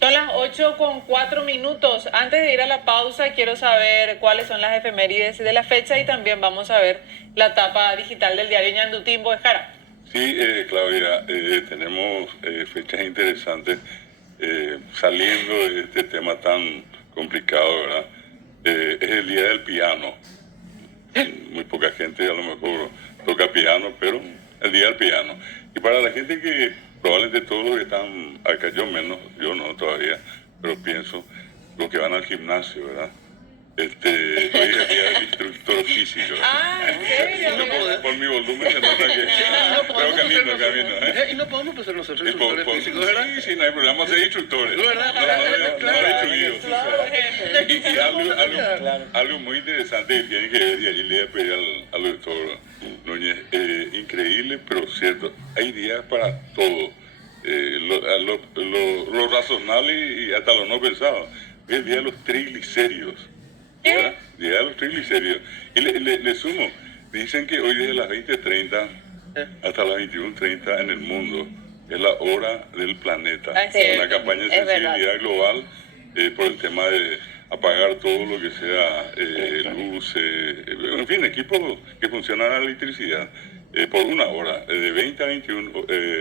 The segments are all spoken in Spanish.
Son las 8:04. Antes de ir a la pausa, quiero saber cuáles son las efemérides de la fecha y también vamos a ver la tapa digital del diario Ñandutimbo de Jara. Sí, Claudia, tenemos fechas interesantes saliendo de este tema tan complicado, ¿verdad? Es el Día del Piano. Muy poca gente a lo mejor toca piano, pero el Día del Piano. Y para la gente que probablemente todos los que están acá, yo menos, yo no todavía, pero pienso, los que van al gimnasio, ¿verdad? Hoy es el día del instructor físico. Ah, ¿en serio? Por mi volumen se nota que... Pero camino. Y no podemos pasar nosotros Sí, instructores físicos, ¿verdad? sí, no hay problema, vamos a ser instructores. ¿Verdad? Y algo muy interesante que tiene que ver, y allí le voy a pedir al doctor Núñez, increíble, pero cierto, hay días para todo, lo razonable y hasta lo no pensado. Es el día de los triglicéridos. ¿Verdad? Día de los triglicéridos. Y le sumo, dicen que hoy desde las 20:30 hasta las 21:30 en el mundo es la hora del planeta. Ah, sí, Una campaña de sensibilidad global por el tema de apagar todo lo que sea luces, en fin, equipos que funcionan a la electricidad. Por una hora, de 20 a 21,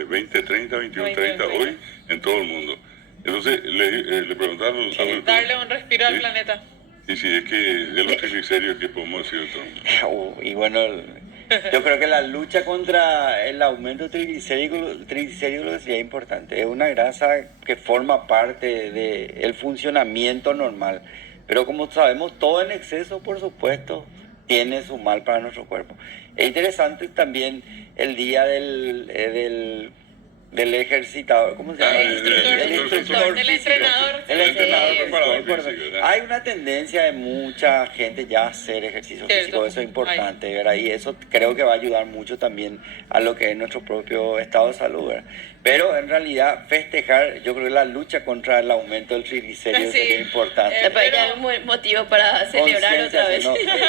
20:30, 21:30 hoy en todo el mundo. Entonces le preguntaron al doctor, Darle un respiro al planeta. y si es que de los triglicéridos que podemos decir otro. Y bueno, yo creo que la lucha contra el aumento de triglicéridos es importante. Es una grasa que forma parte del funcionamiento normal. Pero como sabemos, todo en exceso, por supuesto, tiene su mal para nuestro cuerpo. Es interesante también el día del ejercitador, ¿cómo se llama? El instructor, el entrenador. El entrenador preparador físico, físico, ¿verdad? hay una tendencia de mucha gente ya a hacer ejercicio Cierto. físico, eso es importante, ¿verdad? Y eso creo que va a ayudar mucho también a lo que es nuestro propio estado de salud, ¿verdad? Pero en realidad festejar, yo creo que la lucha contra el aumento del triglicérido Sí. sería importante. Pero- Ya hay un motivo para celebrar otra vez. Concienciación, ¿no?